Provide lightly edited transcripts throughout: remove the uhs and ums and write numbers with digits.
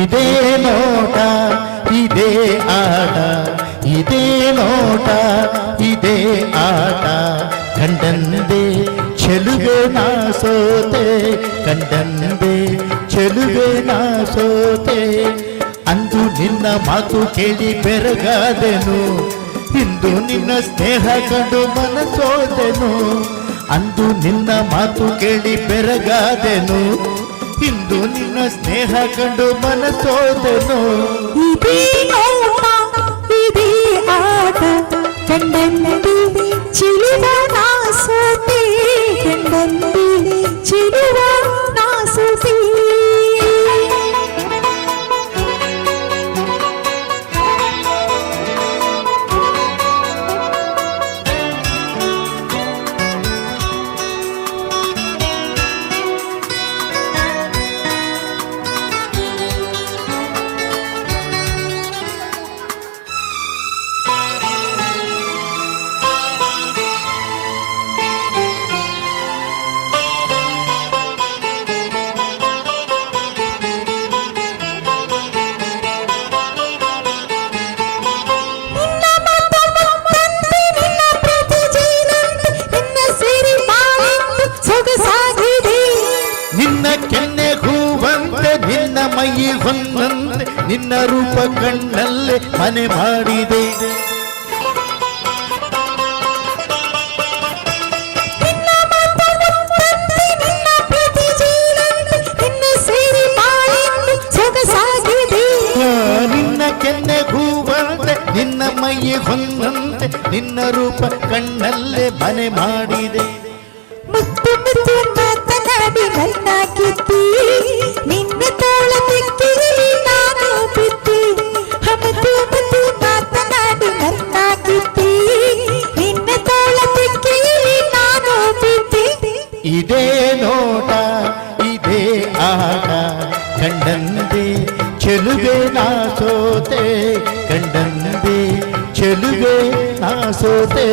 ಇದೇ ನೋಟ ಇದೇ ಆಟ, ಇದೇ ನೋಟ ಇದೇ ಆಟ, ಕಂಡಂದೆ ಚೆಲುವೆ ನಾ ಸೋತೆ, ಕಂಡಂದೆ ಚೆಲುವೆ ನಾ ಸೋತೆ. ಅಂದು ನಿನ್ನ ಮಾತು ಕೇಳಿ ಬೆರಗಾದೆನು, ಇಂದು ನಿನ್ನ ಸ್ನೇಹ ಕಂಡು ಮನಸೋದೆನು. ಅಂದು ನಿನ್ನ ಮಾತು ಕೇಳಿ ಬೆರಗಾದೆನು, ಇಂದು ನಿನ್ನ ಸ್ನೇಹ ಕಂಡು ಮನಸೋದೆನು. ಇದೇ ನೋಟ ಇದೇ ಆಟ, ಕಂಡಂದೆ ಚೆಲುವ ನಾ ಸೋತೆ, ಕಂಡಂದೆ ಚೆಲುವ ನಾ ಸೋತೆ. ಮೈ ಹೊನ್ನಂತೆ ನಿನ್ನ ರೂಪ ಕಣ್ಣಲ್ಲೇ ಮನೆ ಮಾಡಿದೆ. ನಿನ್ನ ಕೆನ್ನೆ ಹೂವಂತೆ ನಿನ್ನ ಮೈ ಹೊನ್ನಂತೆ ನಿನ್ನ ರೂಪ ಕಣ್ಣಲ್ಲೇ ಮನೆ ಮಾಡಿದೆ. ಮುತ್ತು ಮುತ್ತು ಮಾತನಾಡಿ ನನ್ನ ಕಿತ್ತಿ, ನಿನ್ನ ತೋಳ ದಿಕ್ಕಿನಲ್ಲಿ ನಾನು ಬಿತ್ತಿ. ಮುತ್ತು ಮುತ್ತು ಮಾತನಾಡಿ ನನ್ನ ಕಿತ್ತಿ, ನಿನ್ನ ತೋಳ ದಿಕ್ಕಿನಲ್ಲಿ ನಾನು ಬಿತ್ತಿ. ಇದೇ ನೋಟ ಇದೇ ಆಟ, ಕಂಡಂದೆ ಚೆಲುವೆ ನಾ ಸೋತೆ, ಕಂಡಂದೆ ಚೆಲುವೆ ನಾ ಸೋತೆ.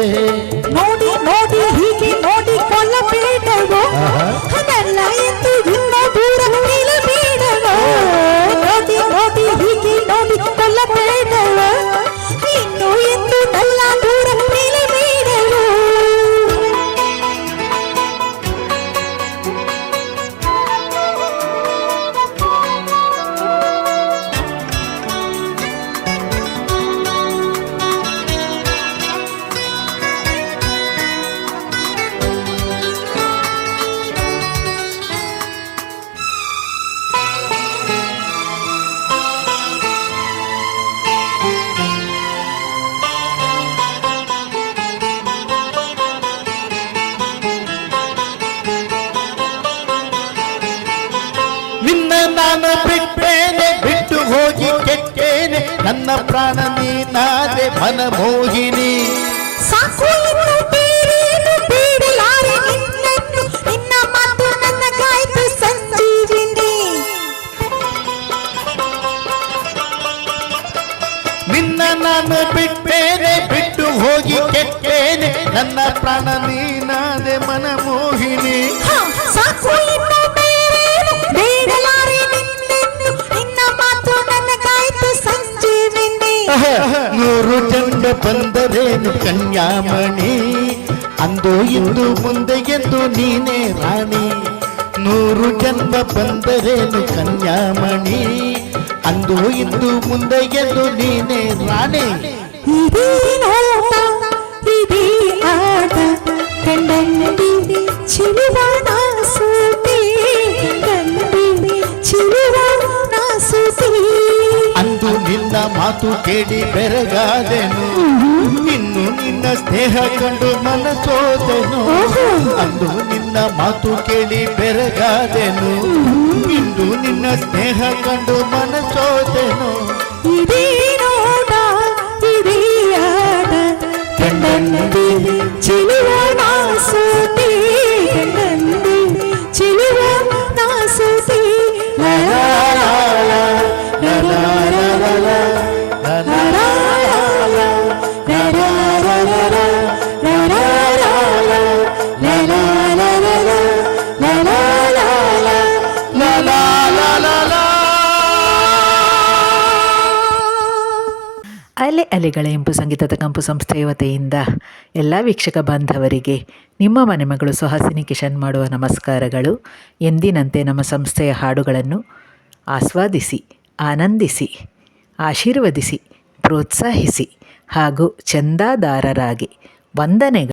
ನೋಡಿ ನೋಡಿ ಹೀಗೆ ನೋಡಿ ಕೊಲ್ಲಬೇಡವೋ, ಅದಲ್ಲ ಎಂದು ಇನ್ನ ದೂರ ನಿಲ್ಲಬೇಡವೋ. ನೋಡಿ ನೋಡಿ ಹೀಗೆ ನೋಡಿ ಕೊಲ್ಲಬೇಡವೋ, ಇನ್ನು ಎಂದು ನನ್ನ ದೂರ ನಿಲ್ಲಬೇಡವೋ. ನಾನು ಬಿಟ್ಟೇನೆ ಬಿಟ್ಟು ಹೋಗಿ ಕೆಟ್ಟೇನೆ, ನನ್ನ ಪ್ರಾಣ ನೀನಾದೆ ಮನಮೋಹಿನಿ. ಸಾಕು ಇನ್ನು ಬೇರೇನು ಬೇಡಲಾರೆ ನಿನ್ನನ್ನು, ನಿನ್ನ ಮಾತು ನನ್ನ ಕಾಯ್ತು ಸಂಜೀವಿನಿ. ನಿನ್ನ ನಾನು ಬಿಟ್ಟೇನೆ ಬಿಟ್ಟು ಹೋಗಿ ಕೆಟ್ಟೇನೆ, ನನ್ನ ಪ್ರಾಣ ನೀನಾದೆ ಮನಮೋಹಿನಿ. ಸಾಕು ಇನ್ನು ಬೇರೇನು ಬೇಡಲಾರೆ ನಿನ್ನನ್ನು, ನಿನ್ನ ಮಾತು ನನ್ನ ಕಾಯ್ತು ಸಂಜೀವಿನಿ. ನೂರು ಜನ್ಮ ಬಂದರೇನು ಕನ್ಯಾಮಣಿ, ಅಂದು ಇಂದು ಮುಂದೆ ಎಂದು ನೀನೇ ರಾಣಿ. ನೂರು ಜನ್ಮ ಬಂದರೇನು ಕನ್ಯಾಮಣಿ, ಅಂದು ಇಂದು ಮುಂದೆ ಎಂದು ನೀನೇ ರಾಣಿ. ಇದೇ ನೋಟ ಇದೇ ಆಟ, ಕಂಡಂದೆ ಚೆಲುವ ನಾ ಸೋತೆ, ಕಂಡಂದೆ ಚೆಲುವ ನಾ ಸೋತೆ. ಅಂದು ನಿನ್ನ ಮಾತು ಕೇಳಿ ಬೆರಗಾದೆನು, ಇನ್ನು ನಿನ್ನ ಸ್ನೇಹ ಕಂಡು ಮನಸೋದೆನು. ಅಂದು ನಿನ್ನ ಮಾತು ಕೇಳಿ ಬೆರಗಾದೆನು, ಇಂದು ನಿನ್ನ ಸ್ನೇಹ ಕಂಡು ಮನಸೋದೆನು. ಇದೇ ನೋಟ ಇದೇ ಆಟ, ಕಂಡಂದೆ ಚೆಲುವ ನಾ ಸೋತೆ, ಕಂಡಂದೆ ಚೆಲುವ ನಾ ಸೋತೆ. ಲಾ ಲಾ ಲಾ ಲಾ ಲಾ ಲಾ ಲಾ ಲಾ ಲಾ ಲಾ ಲಾ ಲಾ. La la la la la. ಅಲೆ ಅಲೆಗಳ ಇಂಪು ಸಂಗೀತದ ಕಂಪು ಸಂಸ್ಥೆಯ ವತಿಯಿಂದ ಎಲ್ಲ ವೀಕ್ಷಕ ಬಾಂಧವರಿಗೆ ನಿಮ್ಮ ಮನೆ ಮಗಳು ಸುಹಾಸಿನಿ ಕಿಶನ್ ಮಾಡುವ ನಮಸ್ಕಾರಗಳು. ಎಂದಿನಂತೆ ನಮ್ಮ ಸಂಸ್ಥೆಯ ಹಾಡುಗಳನ್ನು ಆಸ್ವಾದಿಸಿ, ಆನಂದಿಸಿ, ಆಶೀರ್ವದಿಸಿ, ಪ್ರೋತ್ಸಾಹಿಸಿ ಹಾಗೂ ಚಂದಾದಾರರಾಗಿ ವಂದನೆಗಳು.